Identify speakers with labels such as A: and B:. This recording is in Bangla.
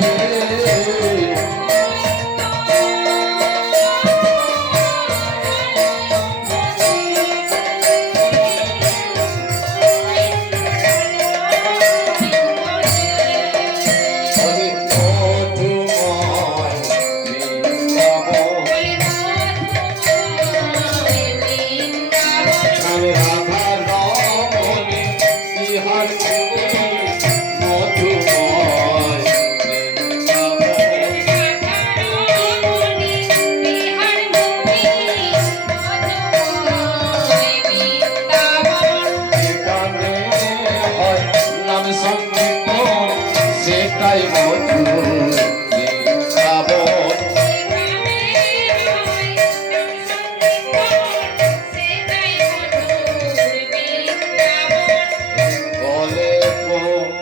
A: Thank you. তাই বলে